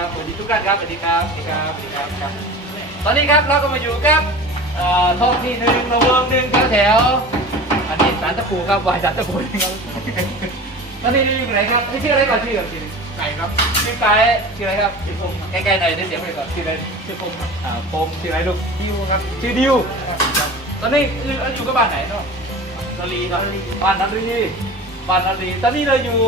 ครับสวัสดีครับครับสวัสดีทุกท่านครับสวัสดีครับสวัสดีครับสวัสดีครับครับ ตอนนี้ครับเราก็มาอยู่กับเอ่อท้องที่หนึ่งระเวิงหนึ่งแถวแถวๆอันนี้สารตะปูครับวายสารตะปูครับตอนนี้อยู่ไหนครับนี่ชื่ออะไรก่อนชื่อก่อนชื่อไก่ครับชื่อไกด์ชื่ออะไรครับชื่อพงใกล้ๆหน่อยได้เสียงไปก่อนชื่ออะไรชื่อพงครับอ่าพงชื่ออะไรลูกดิวครับชื่อดิวตอนนี้คืออยู่กับบ้านไหนเนาะกะลีครับบ้านนันรีบ้านนันรีตอนนี้เราอยู่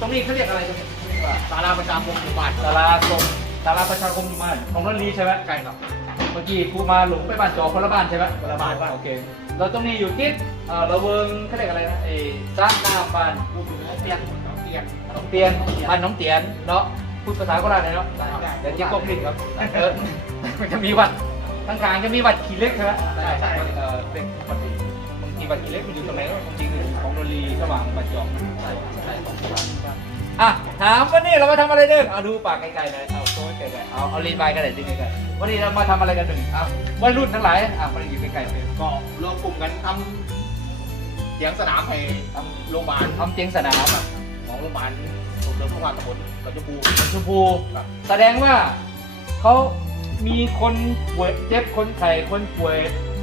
ตรงนี้เขาเรียกอะไรตรงนี้เรียกว่า ศาลาประชาคมหมู่บ้านศาลาคมศาลาประชาคมหมู่บ้านของนันรีใช่ไหมไก่ครับเมื่อกี้ครูมาหลงไปบ้านจอคนละบ้านใช่ไหมคนละบ้านโอเคเราตรงนี้อยู่ติดเอ่อระเวิงเขาเรียกอะไรนะเอสร้างน้ำบ้านพูดถึงเตียงเตียงน้องเตียนบ้านน้องเตียนเนาะพูดภาษาโคราชเลยเนาะเดี๋ยวเจ๊ก็ผิดครับเออมันจะมีวัดทางกลางจะมีวัดขี่เล็กใช่ไหมเออเป็นปกติบางทีวัดขี่เล็กมันอยู่ตรงไหนวะบางทีคือของนนรีระหว่างบ้านจอมใช่ใช่ของที่บ้าน อะถามวันนี้เรามาทำอะไรเด้อเอาดูปากไกลๆหน่อยเอาโซ่ไกลๆเอาเอาลีนไปกันเลยจริงไกลๆวันนี้เรามาทำอะไรกันหนึ่งเอาวัยรุ่นทั้งหลายอะคนอยู่ไกลๆเลยก็รวมกลุ่มกันทำเตียงสนามให้ทำโรงพยาบาลทำเตียงสนามอะของโรงพยาบาลส่งเสริมสุขภาพตำบลกับชมพูชมพูแสดงว่าเขามีคนป่วยเจ็บคนไข้คนป่วย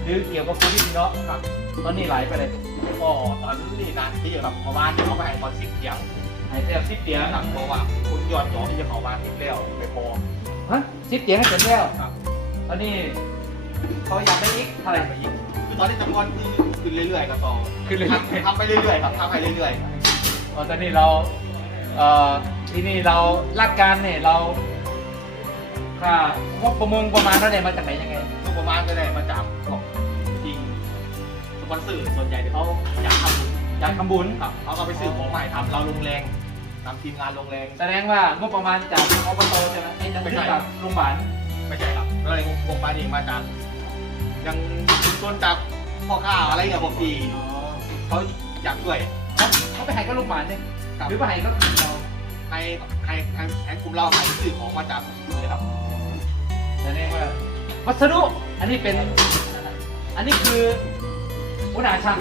หรือเกี่ยวกับโควิดเนาะครับตอนนี้ไหลไปเลยก็ตอนนี้นานที่อยู่กับประมาณเขาไปให้ก่อนสิบเตียง หายเต็มสิบเตียงหลังเพราะว่าคุณยอดหยอที่จะเข้ามาติดแล้วไม่พอฮะสิบเตียงให้เสร็จแล้วครับตอนนี้เขาอยากได้อีกเท่าไหร่ไปยิงคือตอนนี้จำนวนที่ขึ้นเรื่อยๆครับต่อคือเลยทำทำไปเรื่อยๆครับทำไปเรื่อยๆครับอ๋อตอนนี้เราเอ่อที่นี่เราหลักการเนี่ยเราค่างบประมงประมาณเท่าไหร่มาจากไหนยังไงก็ประมาณก็ได้มาจากของจริงสปอนเซอร์ส่วนใหญ่ที่เขาอยากทำอยากทำบุญครับเขาก็ไปซื้อของใหม่ทำเราลงแรง ทำทีมงานลงแรง แสดงว่างบประมาณจากอบตใช่ไหมไอ้จะไม่ซื้ใช่อจากโรงพยาบาลไม่ใช่ครับก็เลยงบไปนี่มาจากยังชุมชนจากพ่อค้าอะไรเงี้ยพวกที่เขาอยากช่วยเขาไปให้ก็ลูกหมานเนี่ยครับหรือไปให้ก็กินเราให้ให้ให้ให้กลุ่มเราให้ซื้อของมาจากเลยครับแต่เนี่ยว่าวัสดุอันนี้เป็น อันนี้คือหัวหน้าช่าง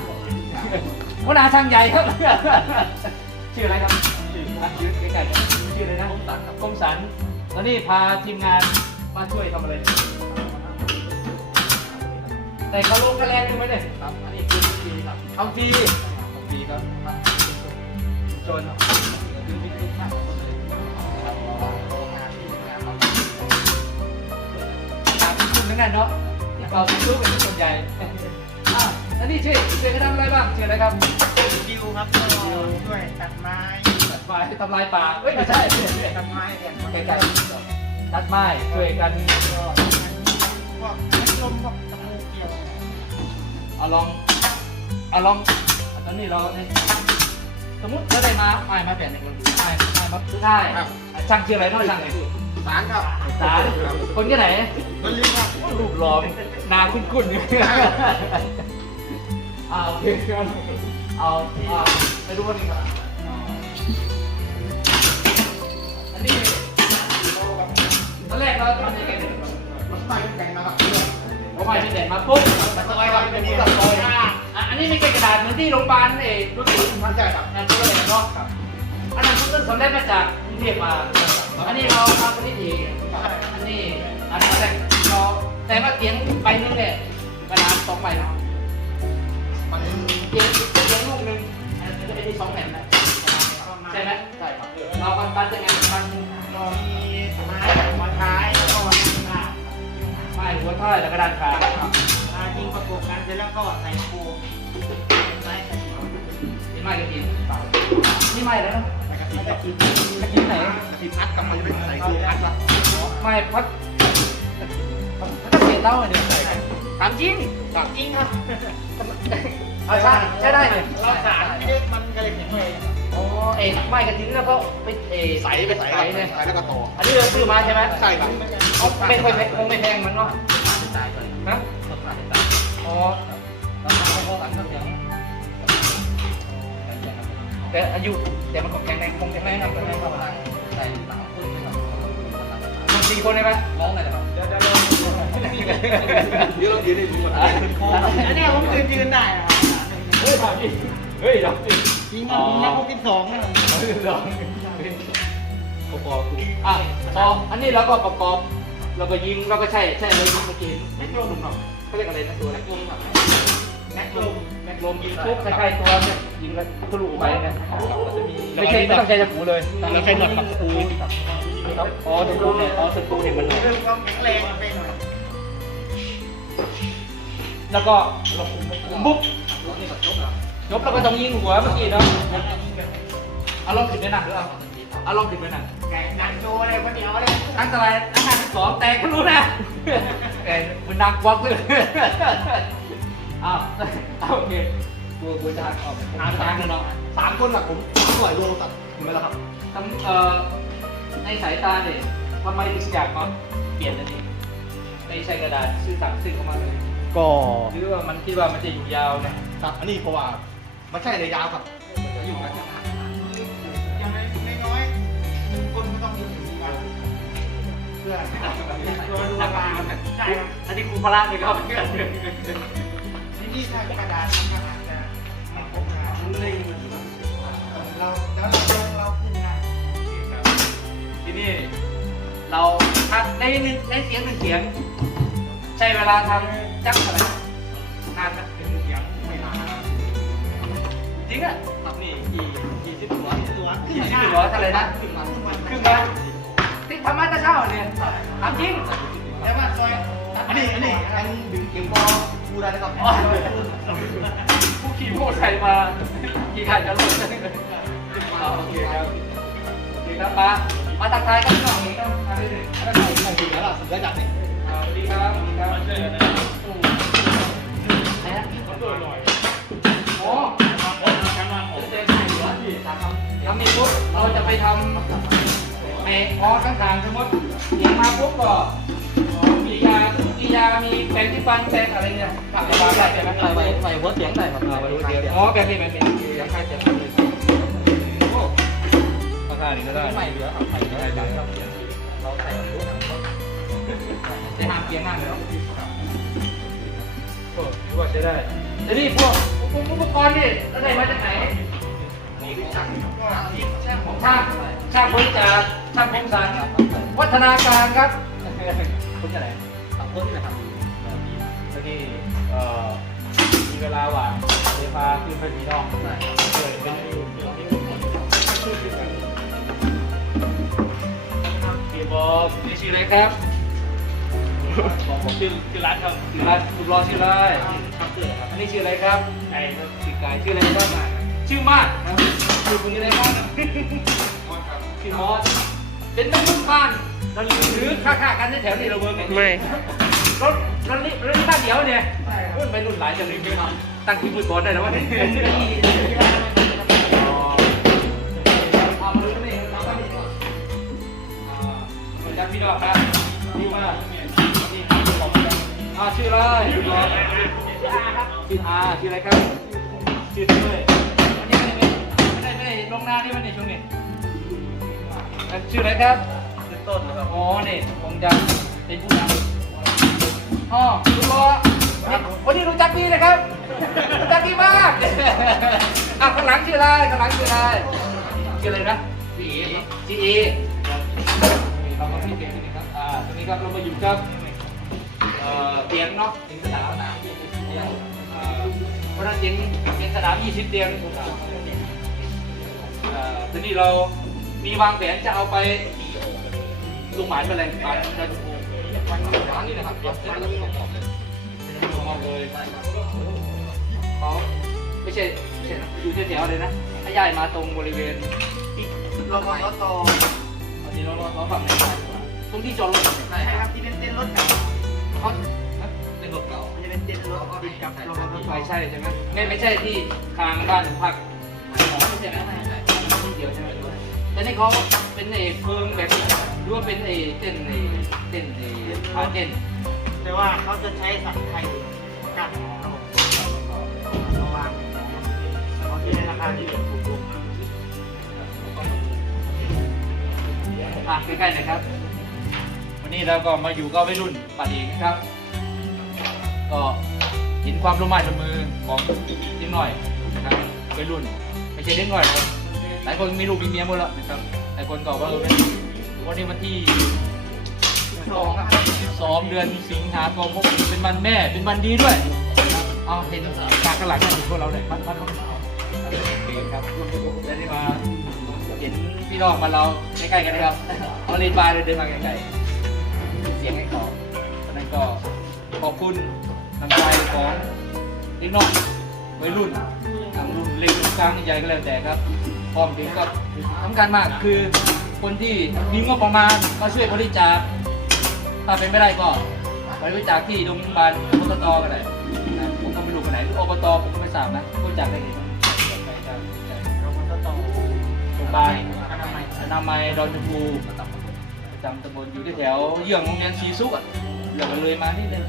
หัวหน้าช่างใหญ่ครับ ชื่ออะไรครับ ชื่ออะชื่อใกล้ๆกันชื่ออะไรนะคมสันครับคมสัน แล้วนี่พาทีมงานมาช่วยทำอะไรแต่เขาลงคะแนนดูไหมเนี่ยครับ อันนี้คือฟรีครับทำฟรีทำฟรีครับจนคือมีทุกท่านโรงงานที่ทำงานครับตามที่คุณนั่นแหละเนาะที่เป่าที่รู้กันเป็นคนใหญ่อะแล้วนี่ช่วยช่วยกันทำอะไรบ้างช่วยอะไรครับดิวครับก็ช่วยตัดไม้ตัด ไม้ทำลายป่าเอ้ยไม่ใช่ตัดไม้เนี่ยใกล้ๆตัดไม้ช่วยกันพวกพัดลมพวกตะปูเกี่ยวเอาลองเอาลองเอาตอนนี้เราเนี่ยสมมติเราได้มาไม้มาแผ่นหนึ่งคนไม้ไม้มาได้ครับอะช่างชื่ออะไรเนาะช่างเนี่ยสารครับสารคนที่ไหนต้นลิ้นครับรูปหล่อนาคุ้นๆอยู่อ่าโอเคครับเอาเอาไปดูกันดีกว่าอันนี้ ตอนแรกเราทำยังไงเนี่ยมันไปไกลนะครับผมไปที่เด่นมาปุ๊บซอยครับจะมีกับซอยอะอันนี้ไม่ใช่กระดาษเหมือนที่โรงพยาบาลเอกรถติดมันใช่ครับงานตัวเลยเนาะอันนั้นเขาสำเร็จมาจากกรุงเทพมา อันนี้เราทำผลิตเองอันนี้อันนี้แต่เราแต่ว่าเตียงใบนึงเนี่ยกระดาษสองใบนะมันเตียงเตียงลูกหนึงอันนี้จะเป็นที่สองแผ่นนะ ใช่ไหมใช่ครับเราปันปันยังไงปันเรามีไม้มาท้ายแล้วก็วางผ้าไม้หัวท่อยแล้วกระดานขาอ่ายิงประกบกันเสร็จแล้วก็ใส่โฟมไม้กระถิ่นนี่ไม้กระถิ่นนี่ไม้แล้วไม้กระถิ่นกระถิ่นกระถิ่นไหนกระถิ่นพัดกับมันจะเป็นใส่โฟมพัดครับไม้พัดพัดเศษเหล้าเนี่ยถามจริงครับจริงครับเอาใช่ใช่ได้เลยเราสารไม่ได้มันก็เลยแข็งแรง อ๋อเอ็ไม้กระถิ่นแล้วก็ไปเอใส่ไปใส่ใส่เนี่ยใส่แล้วก็ต่ออันนี้เราซื้อมาใช่ไหมใช่ครับเอาไม่ค่อยแพงคงไม่แพงมันเนาะใช่ครับนะอ๋อแต่อายุแต่มันก็แข็งแรงคงแข็งแรงครับแข็งแรงครับใส่สามคนครับมันสี่คนได้ไหมร้องเลยนะครับเดี๋ยวเดี๋ยวเดี๋ยวเรายืนได้ดูก่อนอันเนี้ยผมยืนยืนได้นะครับเฮ้ยถามจริงเฮ้ยถามจริง จริงครับจริงนะผมกินสองนะลองโอประกอบถูอะพออันนี้เราก็ประกอบเราก็ยิงเราก็ใช่ใช่เลยยิงเมื่อกี้แม็กลมหน่อยเขาเรียกอะไรนะตัวแม็กลมครับแม็กลมแม็กลมยิงปุ๊บคล้ๆตัวเนี่ยยิงแล้วทะลุไปนะไม่ใช่ไม่ต้องใช้ตะปูเลยเราใช้หนวดกับปูครับอ๋อตะปูเนี่ยอ๋อตะปูเนี่ยมันเรื่อความแข็งแรงเป็นหน่อยแล้วก็บุ๊บ ยกแล้วก็ต้องยิงหัวเมื่อกี้เนาะเอาลองขึ้นไปหนักหรือเอาเอาลองขึ้นไปหนักไก่ดันโชว์อะไรวันเดียวเลยอันตรายอาหารสองแตกก็รู้นะแต่มันดังกวักเลยอ้าวเอาโอเคกูกูจะออกหาทางกันเนาะสามคนหลักผมสามร้อยโลตัดถูกไหมล่ะครับทำเอ่อในสายตาเนี่ยทำไมถึงอยากมาเปลี่ยนนั่นเองไม่ใช่กระดาษชื่อสั่งซึ่งเข้ามาเลยก็หรือว่ามันคิดว่ามันจะอยู่ยาวเนี่ยครับอันนี้เพราะว่า มันใช่ระยะครับอยู่กันะยังไม่ไม่น้อยหนึ่งคนก็ต้องมีถึงวันเพื่อตัวดูราคาใช่ครับอันนี้ครูพละเลยครับที่นี่ถ้ากระดาษมันอาจจะไม่ครบนะเราแล้วเราเราขึ้นนะที่นี้เราถ้าได้ได้เสียงหนึ่งเสียง ใช้เวลาทำจักเท่า นี่กี่กี่สิบตัวตัวยี่สิบหรือเท่าไรนะขึ้นมาขึ้นมาครึ่งวันที่ทำมาตะเช้าเนี่ยทำจริงแต่ว่าซอยอันนี้อันนี้อันดึงเกียงบอลดูได้นะครับอ๋อผู้ขี่โม่ใส่มาขี่ขันจะลงอ๋อโอเคครับโอเคครับมามาตักทายกันหน่อยครับมาเลยแล้วก็ใส่ถึงแล้วล่ะสุดยอดนี่สวัสดีครับสวัสดีครับ ปุ๊บเราจะไปทำไอ้พอข้างทางสมมติเห็นมาปุ๊บก็มียามียามีแปรงที่ฟันแปรงอะไรเนี่ยกลับไปบ้านได้ไหมใส่ไว้ใส่หัวเสียงได้ครับอ๋อแบบนี้แบบนี้ยังใครจะทำเลยโอ้ราคานี้ก็ได้ใส่เหลือครับใส่เหลือใส่ครับเราใส่จะหามเกียงหน้าเลยเนาะโอ้ถือว่าใช้ได้แต่นี่พวกอุปกรณ์นี่อะไรมาจากไหนนี่จังก็ที่แช่ของช่างช่างบริจาคช่างพงศารวัฒนาการครับคุณจะไหนสามคนนี่แหละครับแล้วนี่เอ่อมีเวลาว่างเดี๋ยวพาขึ้นไปมีน้องเคยเป็นพี่บอกนี่ชื่ออะไรครับบอกผมชื่อชื่อร้านครับชื่อร้านคุณรอชื่ออะไรอันนี้ชื่ออะไรครับไก่ครับชื่อไก่ชื่ออะไรครับ ชื่อมากครับชื่อคุณอะไรครับชื่อมอสเป็นนักบุญบ้านเราหรือค้าๆกันในแถวนี้เราเวิร์กไม่ รถรถนี่รถนี่บ้านเดียวเนี่ยรุ่นไปรุ่นหลายจังเลยครับตั้งทีมฟุตบอลได้แล้ววะเนี่ยอ๋อเอามาดูนี่เอามาดูอ่าเหมือนกันพี่ดอกครับนี่ว่านี่ผมอ่าชื่ออะไรชื่ออาครับชื่ออาชื่ออะไรครับชื่อเต้ยอันนี้ไม่ได้ ไม่ได้ไม่ได้ลงหน้านี่มันในช่วงนี้อ่าชื่ออะไรครับชื่อต้นครับอ๋อนี่ผมจะเป็นผู้นำอ๋อคุณรอวันนี้รู้จักดีนะครับ รู้จักดีมากอะข้างหลังชื่ออะไรข้างหลังชื่ออะไรชื่ออะไรนะจีเอจีเอเรามาพี่เก่งนิดนึงครับอ่าตรงนี้ครับเรามาอยู่กับเอ่อเตียงเนาะเตียงสนามนะอ่าเพราะฉะนั้นเตียงเตียงสนาม20เตียง อ่าทีนี้เรามีวางแผนจะเอาไปลงหมายเมื่อไหร่หมายจะถูกวันนี้นะครับเดี๋ยวจะต้องส่งของเลยเขาไม่ใช่ไม่ใช่นะอยู่แถวๆเลยนะถ้าย้ายมาตรงบริเวณรถรถโตอันนี้เราเราฝั่งไหนได้ดีกว่าตรงที่จอดรถใช่ครับที่เป็นเต้นรถเก่าเขาเป็นรถเก่าจะเป็นเต้นรถติดกับรถรถไฟใช่ใช่ไหมไม่ไม่ใช่ที่ทางบ้านพักอ๋อไม่ใช่นะ ยวใช่ไหมแต่นี่เขาเป็นไอ้เพิงแบบนี้หรือว่าเป็นไอ้เต้นไอ้เต้นไอ้พาเต้นแต่ว่าเขาจะใช้สันไทยกันระบบระวางของที่ในราคาที่ถูกลงอะใกล้ๆหน่อยครับ วันนี้เราก็มาอยู่กับวัยรุ่นป่าดีนะครับ ก็เห็นความร่วมมือร่วมมือของเด็กหน่อยนะครับวัยรุ่นไม่ใช่เด็กหน่อยนะ หลายคนมีลูกมีเมียหมดแล้วนะครับหลายคนก็ว่าเออเป็นวันนี้วันที่สองสองเดือนสิงหาคมเป็นวันแม่เป็นวันดีด้วย เอาเห็นกากกระหลังของพวกเราเนี่ยมันมันมันโอเคครับจะได้มาเห็นพี่น้องมาเราใกล้ๆกันนะครับเอาเลนบายเลยเดินมาใกล้ๆเสียงให้ขอเพราะฉะนั้นก็ขอบคุณน้ำใจของเด็กน้องวัยรุ่นทางรุ่นเล็กกลางใหญ่ก็แล้วแต่ครับ พร้อมถึงกับสำคัญมากคือคนที่มีงบประมาณก็ช่วยบริจาคถ้าเป็นไม่ได้ก็บริจาคที่โรงพยาบาลอบตก็ได้นะผมก็ไม่รู้ไปไหนอบตผมก็ไม่ทราบนะบริจาคได้ไงไปได้เรามันก็ต้องโรงพยาบาลอนามัยนามัยดอนชมพูประจำตำบลอยู่ที่แถวเยื่องโรงเรียนศรีสุขอะเดี๋ยวเลยมานิดนึง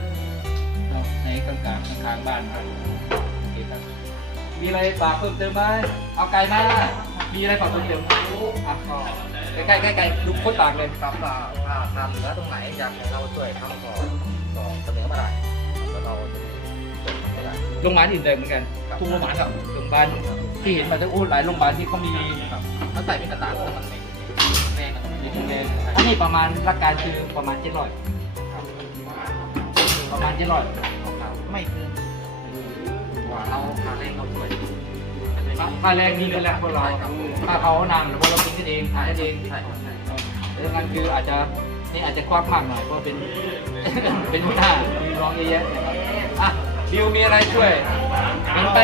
ในกลางกลางๆข้างบ้านครับโอเคครับ มีอะไรฝากเพิ่มเติมไหมเอาไก่มามีอะไรฝากเพิ่มเติมไหมอะก็ใกล้ๆใกล้ๆดูโคตรปากเลยครับถ้าถ้าถ้าเหลือตรงไหนอยากให้เราช่วยทำก่อนก็เสนอมาได้แล้วเราจะช่วยทำไม่ได้ โรงพยาบาลอื่นเลยเหมือนกันครับทุกโรงพยาบาลครับโรงพยาบาลที่เห็นมาทั้งอู้หลายโรงพยาบาลที่เขามีครับถ้าใส่เป็นกระดาษแล้วมันไม่แน่นอนมีโรงเรียนอันนี้ประมาณหลักการคือประมาณเจ็ดร้อยประมาณเจ็ดร้อยไม่เกิน ว่าเราหาเร่งเราช่วยค่าแรงนี่เป็นแรงพวกเราถ้าเขานำหรือว่าเรากินกันเองหากันเองใช่ครับใช่ดังนั้นคืออาจจะนี่อาจจะควักมากหน่อยเพราะเป็นเป็นหัวหน้ามีน้องเยอะแยะนะครับอะดิวมีอะไรช่วยเห็นไป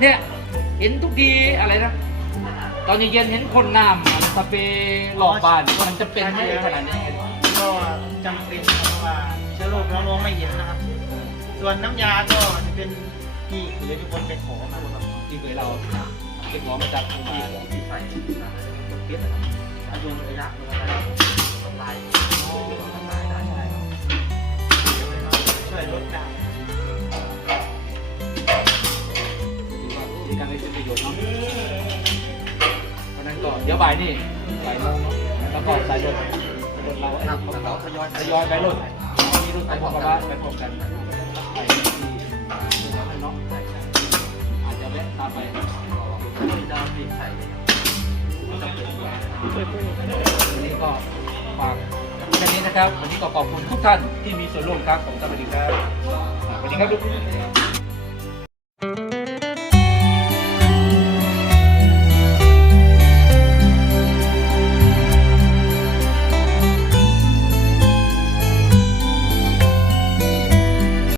เนี่ยเห็นทุกทีอะไรนะตอนเย็นๆเห็นคนน้ำสเปรย์หลอกบ้านมันจะเป็นไม่ขนาดนี้ก็จำเป็นเพราะว่าเชื้อโรคเรามองไม่เห็นนะครับ ส่วนน้ำยาก็จะเป็น ที่หรือทุกคนไปขอมาครับที่เคยเราเก็บของมาจากโรงพยาบาลที่ใส่เก็บนะครับอายุระยะมันก็ได้ทำลายทำลายได้ใช่ครับช่วยลดได้ถือว่ามีการได้เป็นประโยชน์เนาะเพราะนั้นก็เดี๋ยวบ่ายนี่บ่ายโมงแล้วก็สายรถรถเราเขาเราทยอยทยอยไปรถมีรถไปพร้อมกันไปพร้อมกันาจจะแวะตามไปที่จะปิดใส่เลยจำเป็นด้วยวันนี้ก็ฝากแค่นี้นะครับ วันนี้ก็ขอบคุณทุกท่านที่มีส่วนร่วมครับผมสวัสดีครับสวัสดีครับทุกท่าน